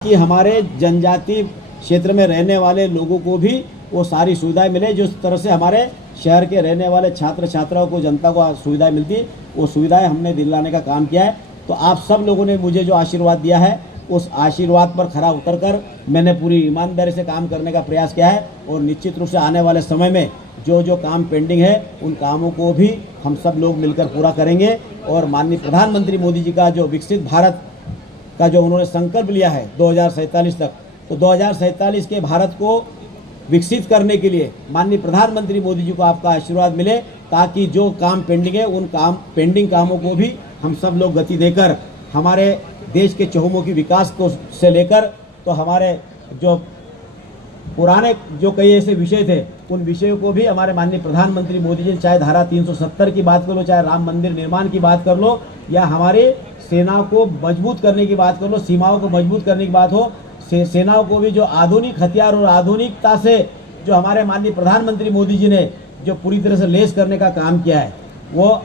कि हमारे जनजाति क्षेत्र में रहने वाले लोगों को भी वो सारी सुविधाएं मिले जिस तरह से हमारे शहर के रहने वाले छात्र छात्राओं को, जनता को सुविधाएं मिलती, वो सुविधाएं हमने दिलाने का काम किया है। तो आप सब लोगों ने मुझे जो आशीर्वाद दिया है, उस आशीर्वाद पर खरा उतरकर मैंने पूरी ईमानदारी से काम करने का प्रयास किया है और निश्चित रूप से आने वाले समय में जो जो काम पेंडिंग है उन कामों को भी हम सब लोग मिलकर पूरा करेंगे। और माननीय प्रधानमंत्री मोदी जी का जो विकसित भारत का जो उन्होंने संकल्प लिया है 2047 तक, तो 2047 के भारत को विकसित करने के लिए माननीय प्रधानमंत्री मोदी जी को आपका आशीर्वाद मिले, ताकि जो काम पेंडिंग है उन पेंडिंग कामों को भी हम सब लोग गति देकर हमारे देश के चहुमुखी विकास को से लेकर तो हमारे जो पुराने जो कई ऐसे विषय थे उन विषयों को भी हमारे माननीय प्रधानमंत्री मोदी जी, चाहे धारा 370 की बात कर लो, चाहे राम मंदिर निर्माण की बात कर लो, या हमारे सेना को मजबूत करने की बात कर लो, सीमाओं को मजबूत करने की बात हो, सेनाओं को भी जो आधुनिक हथियार और आधुनिकता से जो हमारे माननीय प्रधानमंत्री मोदी जी ने जो पूरी तरह से लेस करने का काम किया है, वो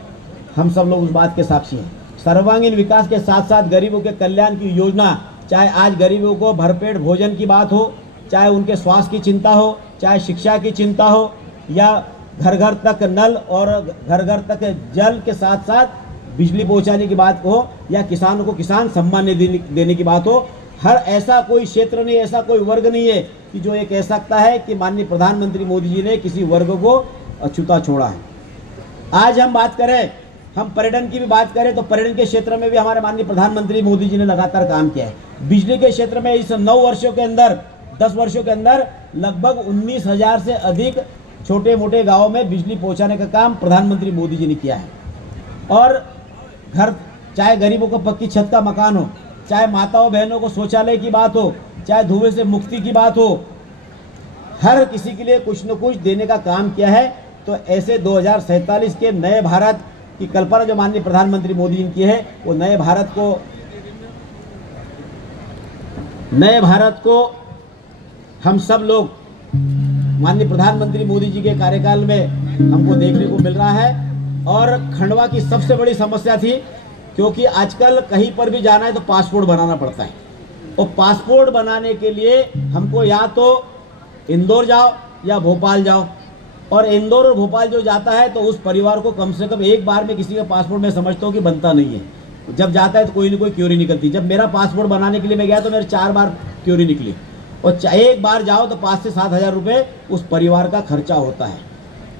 हम सब लोग उस बात के साक्षी हैं। सर्वांगीण विकास के साथ साथ गरीबों के कल्याण की योजना, चाहे आज गरीबों को भरपेट भोजन की बात हो, चाहे उनके स्वास्थ्य की चिंता हो, चाहे शिक्षा की चिंता हो, या घर घर तक नल और घर घर तक जल के साथ साथ बिजली पहुंचाने की बात हो, या किसानों को किसान सम्मान निधि देने की बात हो, हर ऐसा कोई क्षेत्र नहीं, ऐसा कोई वर्ग नहीं है कि जो ये कह सकता है कि माननीय प्रधानमंत्री मोदी जी ने किसी वर्ग को अछूता छोड़ा है। आज हम बात करें, हम पर्यटन की भी बात करें, तो पर्यटन के क्षेत्र में भी हमारे माननीय प्रधानमंत्री मोदी जी ने लगातार काम किया है। बिजली के क्षेत्र में इस 9 वर्षों के अंदर, 10 वर्षों के अंदर लगभग 19,000 से अधिक छोटे मोटे गाँवों में बिजली पहुँचाने का काम प्रधानमंत्री मोदी जी ने किया है। और घर, चाहे गरीबों को पक्की छत का मकान हो, चाहे माताओं बहनों को शौचालय की बात हो, चाहे धुएं से मुक्ति की बात हो, हर किसी के लिए कुछ न कुछ देने का काम किया है। तो ऐसे 2047 के नए भारत की कल्पना जो माननीय प्रधानमंत्री मोदी जी ने की है, वो नए भारत को हम सब लोग माननीय प्रधानमंत्री मोदी जी के कार्यकाल में हमको देखने को मिल रहा है। और खंडवा की सबसे बड़ी समस्या थी, क्योंकि आजकल कहीं पर भी जाना है तो पासपोर्ट बनाना पड़ता है, और पासपोर्ट बनाने के लिए हमको या तो इंदौर जाओ या भोपाल जाओ, और इंदौर और भोपाल जो जाता है तो उस परिवार को कम से कम एक बार में किसी का पासपोर्ट मैं समझता हूँ कि बनता नहीं है। जब जाता है तो कोई ना कोई क्यूरी निकलती। जब मेरा पासपोर्ट बनाने के लिए मैं गया तो मेरे 4 बार क्यूरी निकली, और एक बार जाओ तो 5 से 7 हज़ार रुपये उस परिवार का खर्चा होता है।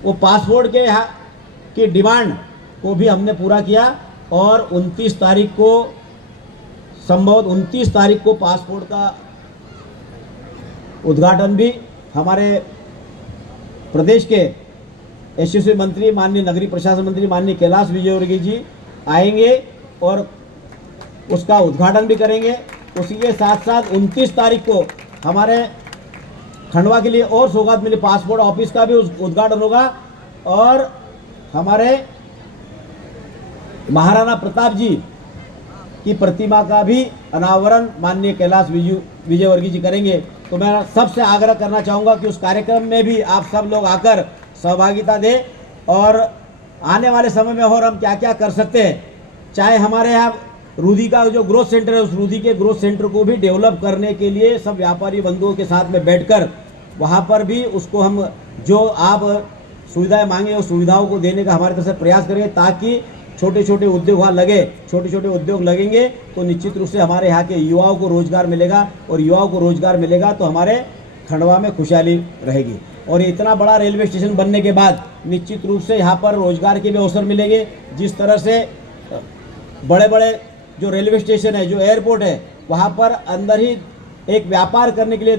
वो पासपोर्ट के यहाँ की डिमांड को भी हमने पूरा किया, और 29 तारीख को संभवतः 29 तारीख को पासपोर्ट का उद्घाटन भी हमारे प्रदेश के यशस्वी मंत्री माननीय नगरीय प्रशासन मंत्री माननीय कैलाश विजयवर्गीय जी आएंगे और उसका उद्घाटन भी करेंगे। उसी के साथ साथ 29 तारीख को हमारे खंडवा के लिए और सौगात मिली, पासपोर्ट ऑफिस का भी उद्घाटन होगा, और हमारे महाराणा प्रताप जी की प्रतिमा का भी अनावरण माननीय कैलाश विजयवर्गीय जी करेंगे। तो मैं सबसे आग्रह करना चाहूँगा कि उस कार्यक्रम में भी आप सब लोग आकर सहभागिता दें, और आने वाले समय में और हम क्या क्या कर सकते हैं, चाहे हमारे यहाँ रूदी का जो ग्रोथ सेंटर है, उस रूदी के ग्रोथ सेंटर को भी डेवलप करने के लिए सब व्यापारी बंधुओं के साथ में बैठकर वहाँ पर भी उसको हम जो आप सुविधाएं मांगे उस सुविधाओं को देने का हमारी तरफ से प्रयास करेंगे, ताकि छोटे छोटे उद्योग वहाँ लगे। छोटे छोटे उद्योग लगेंगे तो निश्चित रूप से हमारे यहाँ के युवाओं को रोजगार मिलेगा, और युवाओं को रोजगार मिलेगा तो हमारे खंडवा में खुशहाली रहेगी। और इतना बड़ा रेलवे स्टेशन बनने के बाद निश्चित रूप से यहाँ पर रोजगार के भी अवसर मिलेंगे। जिस तरह से बड़े बड़े जो रेलवे स्टेशन है, जो एयरपोर्ट है, वहाँ पर अंदर ही एक व्यापार करने के लिए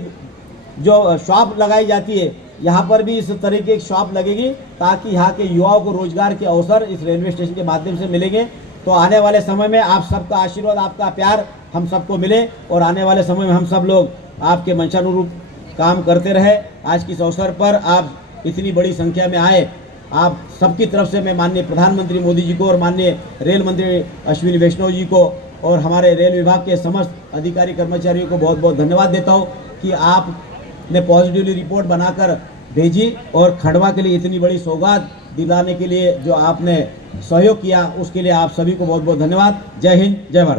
जो शॉप लगाई जाती है, यहाँ पर भी इस तरीके की शॉप लगेगी, ताकि यहाँ के युवाओं को रोजगार के अवसर इस रेलवे स्टेशन के माध्यम से मिलेंगे। तो आने वाले समय में आप सबका आशीर्वाद, आपका प्यार हम सबको मिले, और आने वाले समय में हम सब लोग आपके मंशानुरूप काम करते रहे। आज के इस अवसर पर आप इतनी बड़ी संख्या में आए, आप सबकी तरफ से मैं माननीय प्रधानमंत्री मोदी जी को और माननीय रेल मंत्री अश्विनी वैष्णव जी को और हमारे रेल विभाग के समस्त अधिकारी कर्मचारियों को बहुत बहुत धन्यवाद देता हूँ कि आपने पॉजिटिवली रिपोर्ट बनाकर भेजी, और खंडवा के लिए इतनी बड़ी सौगात दिलाने के लिए जो आपने सहयोग किया, उसके लिए आप सभी को बहुत बहुत धन्यवाद। जय हिंद, जय भारत।